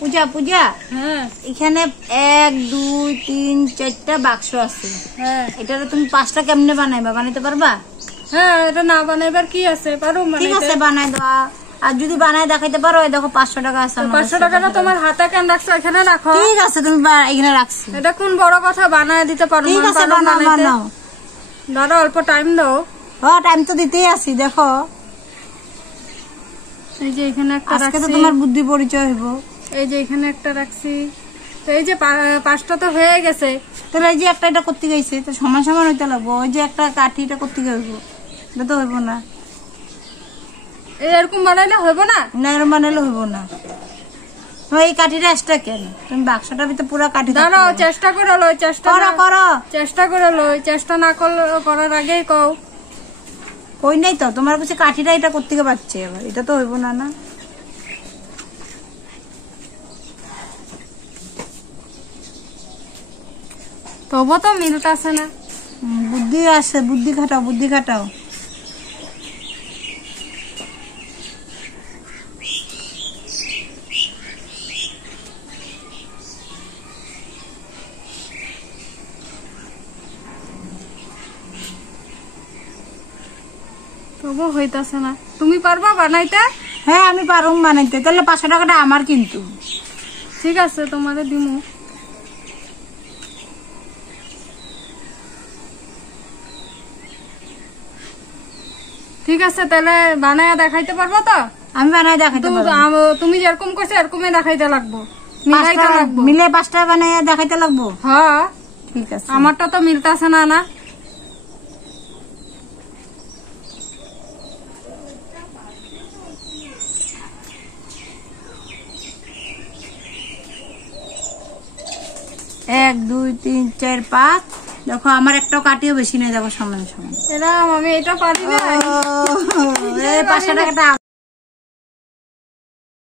পূজা পূজা, হ্যাঁ এখানে 1 2 3 4টা বাক্স আছে। হ্যাঁ এটারে তুমি 5টা কেমনে বানাইবা? বানাইতে পারবা? হ্যাঁ এটা না বানাইবার কি আছে, পারো বানাইতে। ঠিক আছে বানাই দাও। আর যদি বানাই দেখাইতে পারো, এই দেখো 500 টাকা আছে। 500 টাকাটা তোমার হাতে কেন রাখছো? এখানে রাখো। ঠিক আছে তুমি এখানে রাখছি। এটা কোন বড় কথা, বানায় দিতে পারো। ঠিক আছে বানাও বানাও। দাদা অল্প টাইম দাও। হ্যাঁ টাইম তো দিতেই আছি। দেখো এই যে এখানে একটা রাখছি। আজকে তো তোমার বুদ্ধি পরিচয় হইব। এই যে এখানে একটা রাখছি। তো এই যে 5টা তো হয়ে গেছে। তাহলে এই যে একটা এটা করতে গেছে, তো সমান সমান হইতে লাগবো। ওই যে একটা কাঠিটা করতে গেব, এটা তো হইব না। এরকম বানাইলে হইব না? না এরকম বানাইলে হইব না। এই কাঠিটা এক্সট্রা কেন? তুমি বাক্সটার ভিতরে পুরো কাঠি দাঁড়াও, চেষ্টা করে লই। চেষ্টা করো। চেষ্টা করে লই। চেষ্টা না করার আগেই কও। কই নাই তো তোমার কাছে কাঠিটা এটা করতে পারছে, আবার এটা তো হইব না। না তবু তো মিলতাছে না। বুদ্ধি আছে, বুদ্ধি খাটাও, বুদ্ধি খাটাও। তবু হইতাছে না। তুমি পারবা বানাইতে? হ্যাঁ আমি পারুম বানাইতে। তাহলে 500 টাকাটা আমার কিন্তু। ঠিক আছে তোমারে দিমু। ঠিক আছে তাহলে বানায়া দেখাইতে পারবো তো? আমি বানাই দেখাইতে পারবো। তুমি যেরকম কইছো এরকমই দেখাইতে লাগবো। মিলে 5টা বানাইয়া দেখাইতে লাগবো। হ্যাঁ ঠিক আছে। আমারটা তো মিলতাছে না। না এক 2 3 4 5। দেখো আমার একটাও কাটিও বেশি নেই, দেখো সমান সমান। এরা আমি এটা পারি না। 500 টাকাটা